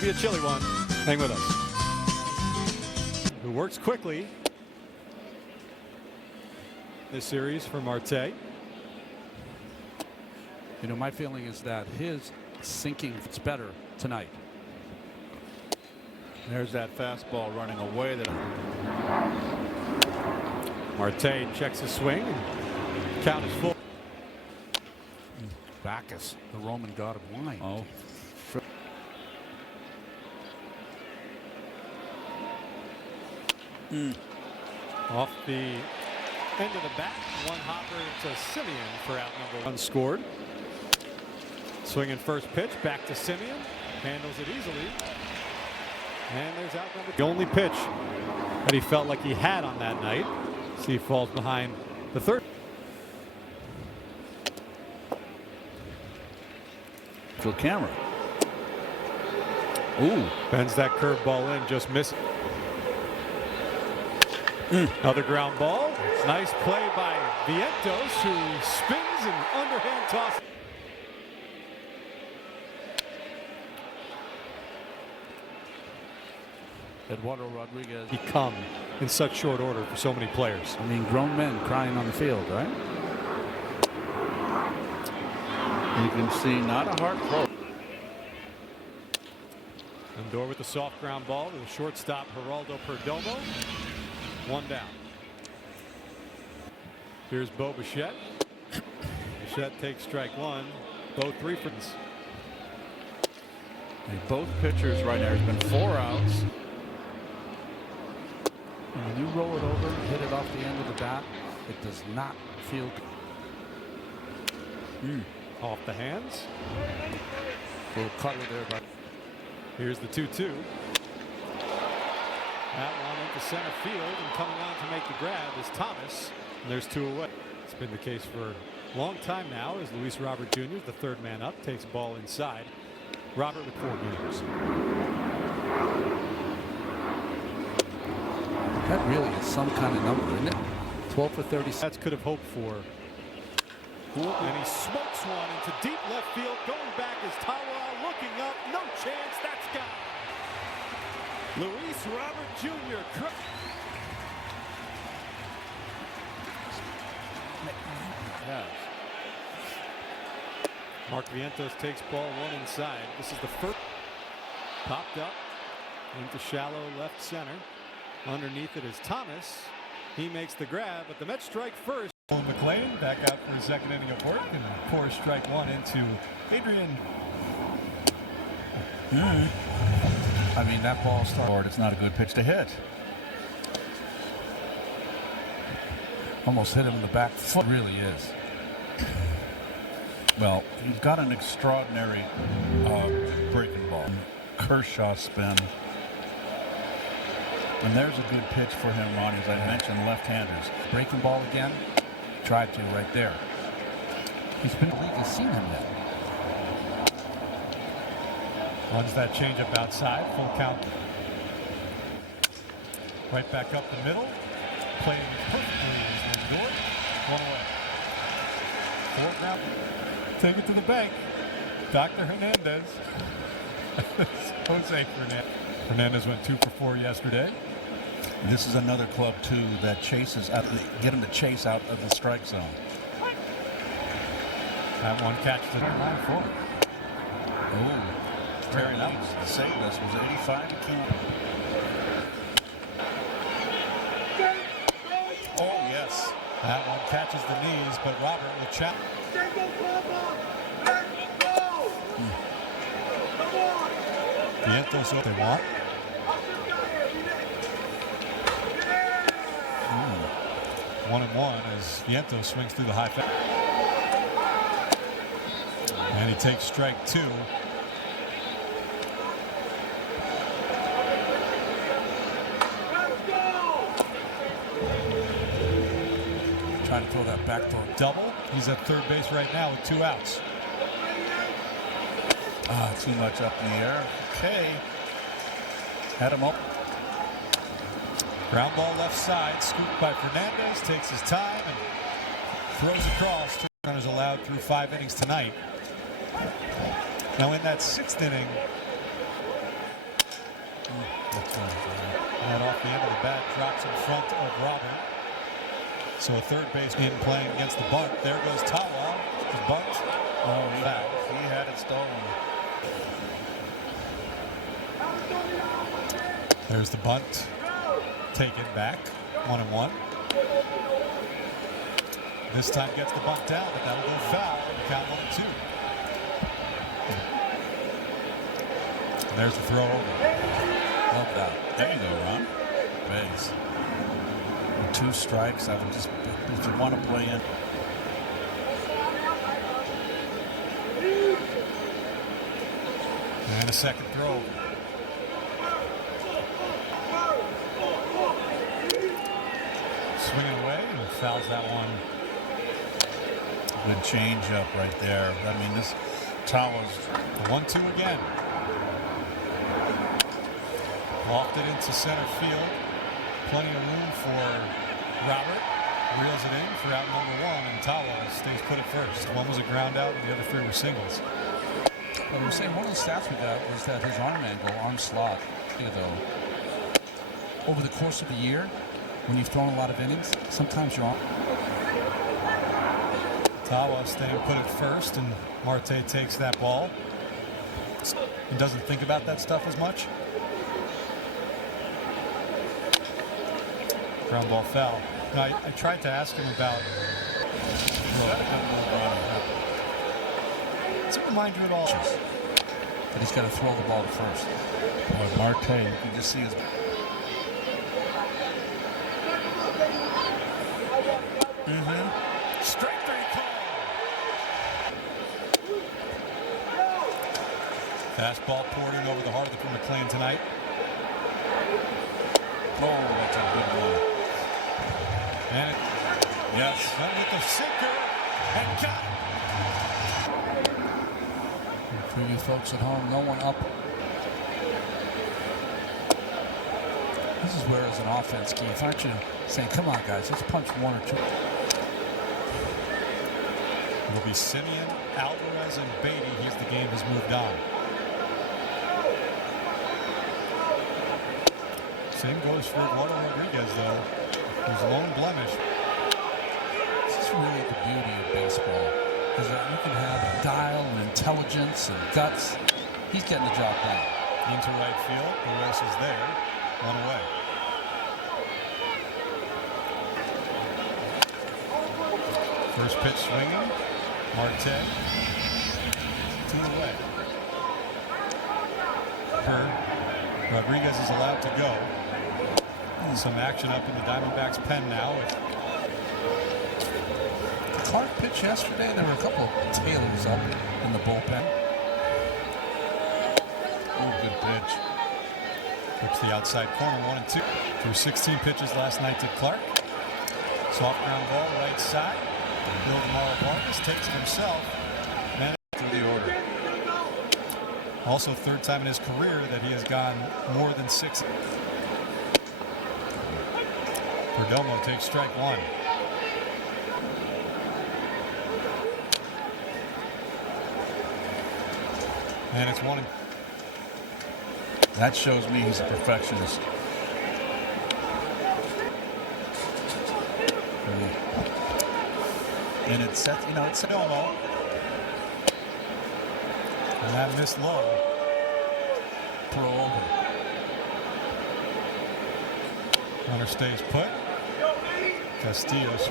Be a chilly one. Hang with us. Who works quickly this series for Marte. You know, my feeling is that his sinking is better tonight. There's that fastball running away. That Marte checks his swing. Count is full. Bacchus, the Roman god of wine. Oh. Off the end of the bat, one hopper to Simeon for out number one. Scored. Swinging first pitch back to Simeon. Handles it easily. And there's out number two. The only pitch that he felt like he had on that night. See, he falls behind the third. To the camera. Ooh. Bends that curveball in, just misses. Another ground ball. Nice play by Vientos, who spins and underhand toss. Eduardo Rodriguez. Become in such short order for so many players. I mean, grown men crying on the field, right? You can see not a hard throw. Lindor with the soft ground ball to the shortstop Geraldo Perdomo. One down. Here's Bo Bichette. Bichette takes strike one. Bo 3 for this. Both pitchers right now. There's been 4 outs. When you roll it over and hit it off the end of the bat, it does not feel good. Off the hands. A little cutter there, but here's the 2-2. That one into center field, and coming on to make the grab is Thomas. And there's 2 away. It's been the case for a long time now as Luis Robert Jr., the third man up, takes ball inside. Robert with 4 games. that really is some kind of number, isn't it? 12 for 30. That's could have hoped for. And he smokes one into deep left field. Going back is Tawa, looking up. No chance. That's gone. Luis Robert Jr. Yes. Mark Vientos takes ball one inside. This is the first. Popped up into shallow left center. Underneath it is Thomas. He makes the grab, but the Mets strike first. McLean back out for his second inning of work and pours strike one into Adrian. I mean, that ball started. It's not a good pitch to hit. Almost hit him in the back foot. It really is. Well, he's got an extraordinary breaking ball. Kershaw spin. And there's a good pitch for him, Ronnie, as I mentioned, left-handers. Breaking ball again. Tried to right there. He's been in the league. He's seen him yet. Runs that changeup outside. Full count. Right back up the middle. Playing perfectly is Lindor. One away. 4th round. Take it to the bank. Dr. Hernandez. Jose Fernandez. Fernandez went 2 for 4 yesterday. This is another club, too, that chases out, get him to chase out of the strike zone. That one catch to the line forward. Oh, Terry Leeds saved us. Was 85 to count. Oh, yes. That one catches the knees, but Robert will challenge. Vientos what they want. 1-1 as Vientos swings through the high fence. And he takes strike 2. Trying to throw that backdoor Double. He's at third base right now with 2 outs. Too much up in the air. Okay. Had him up. Ground ball left side, scooped by Fernandez, takes his time and throws across. 2 runners allowed through 5 innings tonight. Now in that 6th inning, And off the end of the bat, drops in front of Robert. So a third baseman playing against the bunt. There goes Tawa. The bunt. Oh, he had it stolen. There's the bunt. Taken back. 1-1. This time gets the bunt down, but that'll go foul. Count 1-2. And there's the throw over. Love that. There you go, Ron. Base. With 2 strikes, I would just, if you want to play in. And a second throw. Swinging away and fouls that one. Good change up right there. I mean, this Tawa's 1-2 again. Lofted into center field. Plenty of room for Robert. Reels it in for out number 1, and Tawa stays put at first. One was a ground out, and the other 3 were singles. Well, we were saying one of the stats we got was that his arm angle, arm slot, though, over the course of the year, when you've thrown a lot of innings, sometimes your arm. Tawa staying put at first, and Marte takes that ball. He doesn't think about that stuff as much. Ground ball foul. Now, I tried to ask him about. Does it remind you at all? But he's got to throw the ball to first. Boy, Marte, you can just see his. Strike 3 call. Fastball poured in over the heart of the McLean tonight. Oh, that's a good one. And it, Yes. went with the sinker and got it. For you folks at home, no one up. This is where, as an offense, Keith, aren't you saying, come on, guys, let's punch 1 or 2. It'll be Simeon, Alvarez, and Beatty as the game has moved on. Same goes for Eduardo Rodriguez, though. His lone blemish. This is really the beauty of baseball, is that you can have a guile and intelligence and guts. He's getting the job done. Into right field. Perez is there. 1 away. First pitch swinging. Marte. 2 away. Rodriguez is allowed to go. Some action up in the Diamondbacks pen now. Clark pitched yesterday. There were a couple of tailors up in the bullpen. Oh, good pitch. Pitch the outside corner, 1-2. Threw 16 pitches last night to Clark. Soft ground ball, right side. Mildemaro Vargas takes it himself. And Through the order. also 3rd time in his career that he has gone more than 6. Perdomo takes strike 1. And it's 1. That shows me he's a perfectionist. And it's set, it's Perdomo. And that missed low. Throw over. Runner stays put. Castillo's.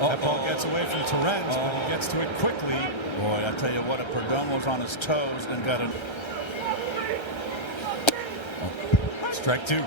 That ball gets away from Torrens, but he gets to it quickly. Boy, I tell you what, if Perdomo's on his toes and got a. Strike 2.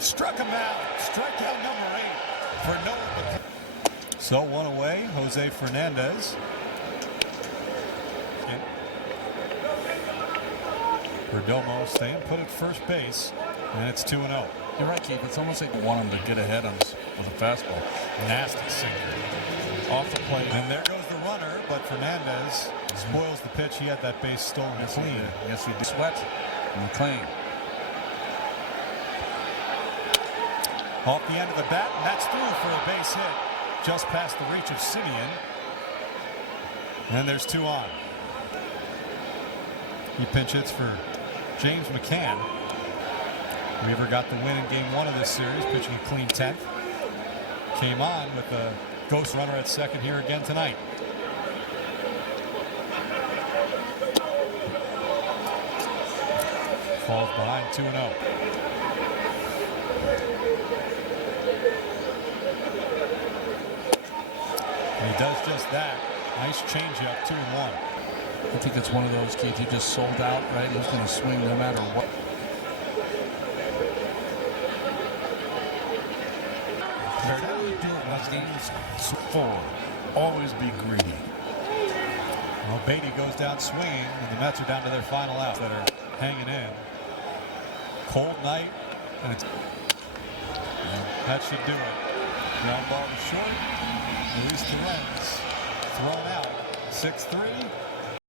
Struck him out. Strikeout number 8 for Noah. So 1 away, Jose Fernandez. Perdomo staying put at first base, and it's 2-0. You're right, Keith. It's almost like Want him to get ahead on with a fastball. Nasty sinker. Off the plate. And there goes the runner, but Fernandez spoils the pitch. He had that base stolen clean. Yes, he did. Sweat and McLean. Off the end of the bat, and that's through for a base hit. Just past the reach of Simeon. And there's 2 on. He pinch hits for James McCann. Weaver got the win in game 1 of this series, pitching a clean 10th. Came on with a ghost runner at second here again tonight. Falls behind 2-0. And he does just that. Nice changeup, 2-1. I think it's one of those kids he just sold out, right? He's going to swing no matter what. Always be greedy. Well, Beatty goes down swinging, and the Mets are down to their final out that are hanging in. Cold night, and that should do it. Ground ball to short. Luis Torrens thrown out. 6-3.